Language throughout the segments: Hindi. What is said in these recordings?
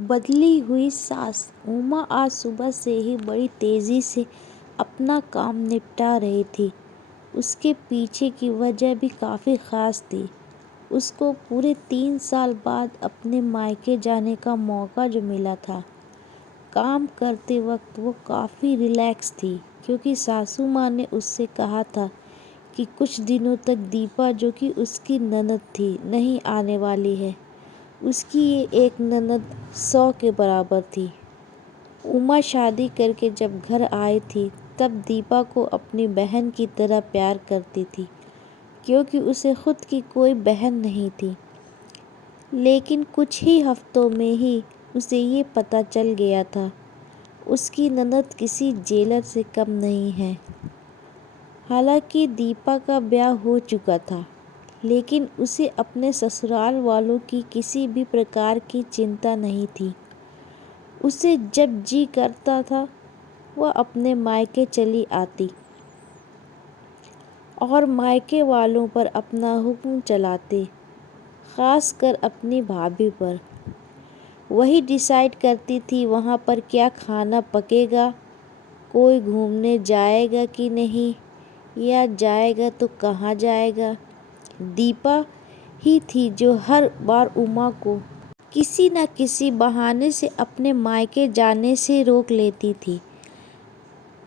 बदली हुई सास उमा आज सुबह से ही बड़ी तेजी से अपना काम निपटा रही थी। उसके पीछे की वजह भी काफ़ी ख़ास थी। उसको पूरे 3 साल बाद अपने मायके जाने का मौका जो मिला था। काम करते वक्त वो काफ़ी रिलैक्स थी क्योंकि सासू माँ ने उससे कहा था कि कुछ दिनों तक दीपा जो कि उसकी ननद थी नहीं आने वाली है। उसकी ये एक ननद 100 के बराबर थी। उमा शादी करके जब घर आई थी तब दीपा को अपनी बहन की तरह प्यार करती थी क्योंकि उसे खुद की कोई बहन नहीं थी। लेकिन कुछ ही हफ्तों में ही उसे ये पता चल गया था उसकी ननद किसी जेलर से कम नहीं है। हालांकि दीपा का ब्याह हो चुका था लेकिन उसे अपने ससुराल वालों की किसी भी प्रकार की चिंता नहीं थी। उसे जब जी करता था वह अपने मायके चली आती और मायके वालों पर अपना हुक्म चलाते, ख़ासकर अपनी भाभी पर। वही डिसाइड करती थी वहाँ पर क्या खाना पकेगा, कोई घूमने जाएगा कि नहीं, या जाएगा तो कहाँ जाएगा। दीपा ही थी जो हर बार उमा को किसी न किसी बहाने से अपने मायके जाने से रोक लेती थी।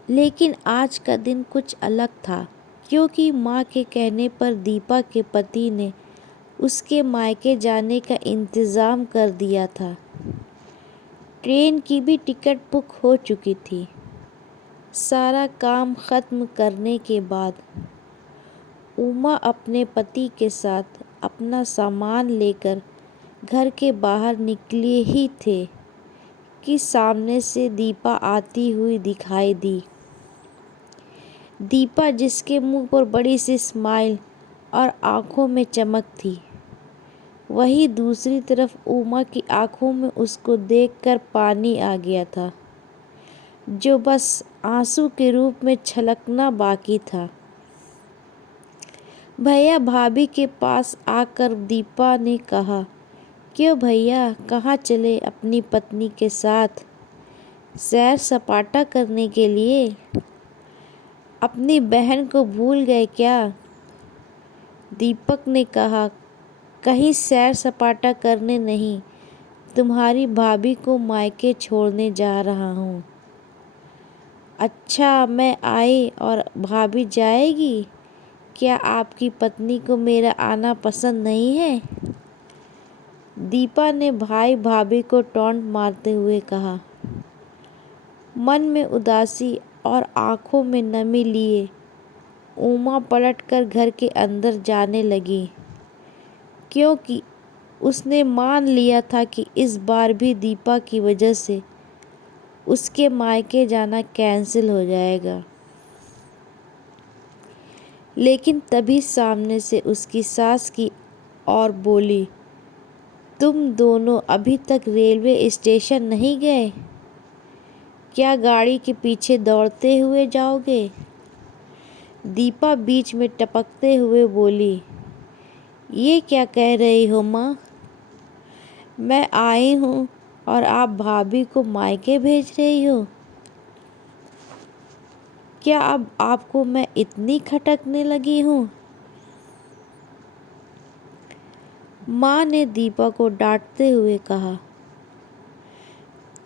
लेकिन आज का दिन कुछ अलग था क्योंकि माँ के कहने पर दीपा के पति ने उसके मायके जाने का इंतज़ाम कर दिया था। ट्रेन की भी टिकट बुक हो चुकी थी। सारा काम ख़त्म करने के बाद उमा अपने पति के साथ अपना सामान लेकर घर के बाहर निकले ही थे कि सामने से दीपा आती हुई दिखाई दी। दीपा जिसके मुंह पर बड़ी सी स्माइल और आंखों में चमक थी, वहीं दूसरी तरफ उमा की आंखों में उसको देखकर पानी आ गया था जो बस आंसू के रूप में छलकना बाकी था। भैया भाभी के पास आकर दीपा ने कहा, क्यों भैया, कहाँ चले अपनी पत्नी के साथ? सैर सपाटा करने के लिए? अपनी बहन को भूल गए क्या? दीपक ने कहा, कहीं सैर सपाटा करने नहीं, तुम्हारी भाभी को मायके छोड़ने जा रहा हूँ। अच्छा, मैं आई और भाभी जाएगी? क्या आपकी पत्नी को मेरा आना पसंद नहीं है? दीपा ने भाई भाभी को टॉन्ट मारते हुए कहा। मन में उदासी और आंखों में नमी लिए उमा पलटकर घर के अंदर जाने लगी क्योंकि उसने मान लिया था कि इस बार भी दीपा की वजह से उसके मायके जाना कैंसिल हो जाएगा। लेकिन तभी सामने से उसकी सास की और बोली, तुम दोनों अभी तक रेलवे स्टेशन नहीं गए? क्या गाड़ी के पीछे दौड़ते हुए जाओगे? दीपा बीच में टपकते हुए बोली, ये क्या कह रही हो माँ? मैं आई हूँ और आप भाभी को मायके भेज रही हो? क्या अब आपको मैं इतनी खटकने लगी हूँ? माँ ने दीपा को डांटते हुए कहा,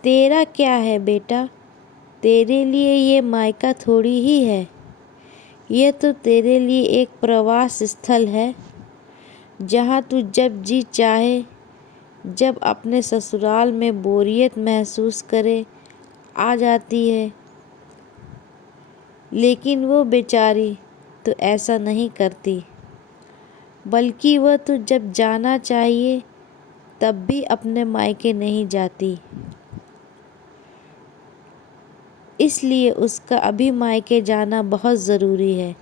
तेरा क्या है बेटा, तेरे लिए ये मायका थोड़ी ही है। यह तो तेरे लिए एक प्रवास स्थल है जहाँ तू जब जी चाहे, जब अपने ससुराल में बोरियत महसूस करे आ जाती है। लेकिन वो बेचारी तो ऐसा नहीं करती, बल्कि वह तो जब जाना चाहिए तब भी अपने मायके नहीं जाती। इसलिए उसका अभी मायके जाना बहुत ज़रूरी है।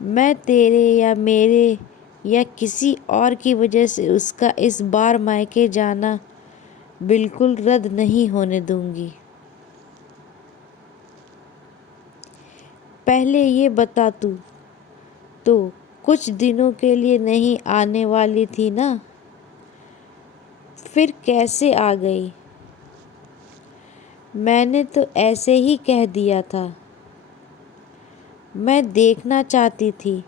मैं तेरे या मेरे या किसी और की वजह से उसका इस बार मायके जाना बिल्कुल रद्द नहीं होने दूंगी। पहले ये बता, तू तो कुछ दिनों के लिए नहीं आने वाली थी ना? फिर कैसे आ गई? मैंने तो ऐसे ही कह दिया था। मैं देखना चाहती थी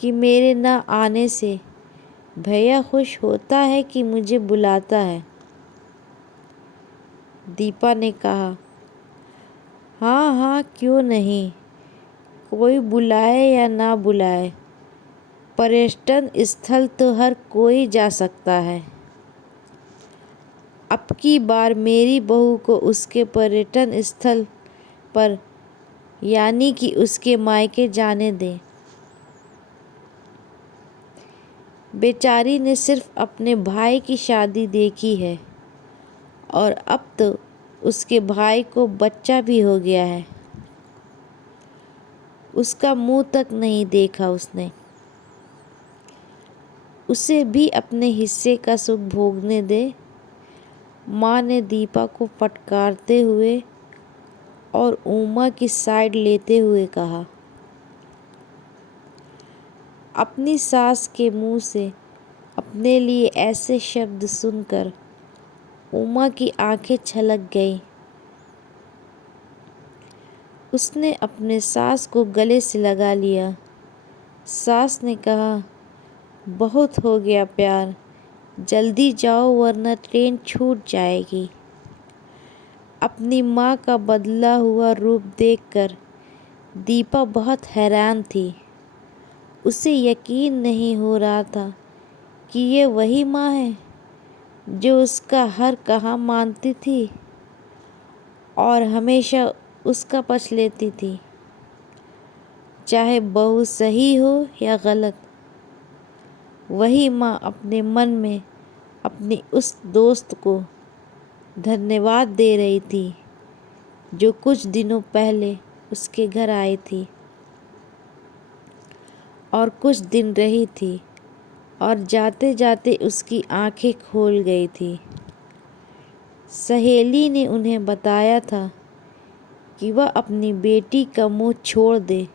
कि मेरे न आने से भैया खुश होता है कि मुझे बुलाता है। दीपा ने कहा, हाँ हाँ, क्यों नहीं, कोई बुलाए या ना बुलाए, पर्यटन स्थल तो हर कोई जा सकता है। अब की बार मेरी बहू को उसके पर्यटन स्थल पर, यानी कि उसके मायके जाने दें। बेचारी ने सिर्फ अपने भाई की शादी देखी है और अब तो उसके भाई को बच्चा भी हो गया है। उसका मुंह तक नहीं देखा उसने। उसे भी अपने हिस्से का सुख भोगने दे। माँ ने दीपा को फटकारते हुए और उमा की साइड लेते हुए कहा। अपनी सास के मुंह से अपने लिए ऐसे शब्द सुनकर उमा की आंखें छलक गईं। उसने अपने सास को गले से लगा लिया। सास ने कहा, बहुत हो गया प्यार, जल्दी जाओ वरना ट्रेन छूट जाएगी। अपनी माँ का बदला हुआ रूप देखकर दीपा बहुत हैरान थी। उसे यकीन नहीं हो रहा था कि ये वही माँ है जो उसका हर कहा मानती थी और हमेशा उसका पक्ष लेती थी, चाहे बहू सही हो या गलत। वही माँ अपने मन में अपनी उस दोस्त को धन्यवाद दे रही थी जो कुछ दिनों पहले उसके घर आई थी और कुछ दिन रही थी और जाते जाते उसकी आंखें खोल गई थी। सहेली ने उन्हें बताया था कि वह अपनी बेटी का मुंह छोड़ दे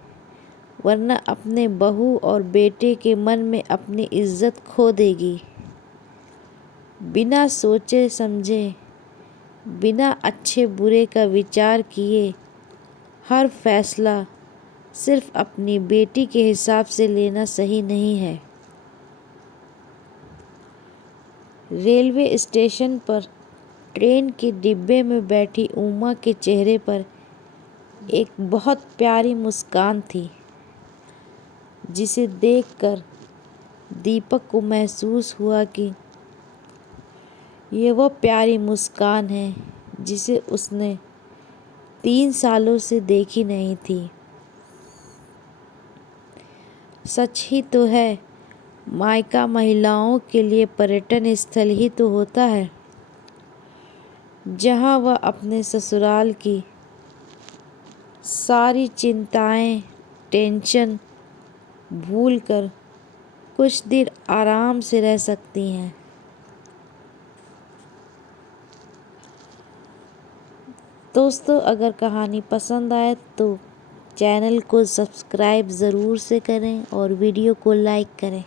वरना अपने बहू और बेटे के मन में अपनी इज्जत खो देगी। बिना सोचे समझे, बिना अच्छे बुरे का विचार किए हर फैसला सिर्फ अपनी बेटी के हिसाब से लेना सही नहीं है। रेलवे स्टेशन पर ट्रेन के डिब्बे में बैठी उमा के चेहरे पर एक बहुत प्यारी मुस्कान थी, जिसे देखकर दीपक को महसूस हुआ कि ये वो प्यारी मुस्कान है जिसे उसने 3 सालों से देखी नहीं थी। सच ही तो है, मायका महिलाओं के लिए पर्यटन स्थल ही तो होता है जहां वह अपने ससुराल की सारी चिंताएं, टेंशन भूलकर कुछ देर आराम से रह सकती हैं। दोस्तों, अगर कहानी पसंद आए तो चैनल को सब्सक्राइब ज़रूर से करें और वीडियो को लाइक करें।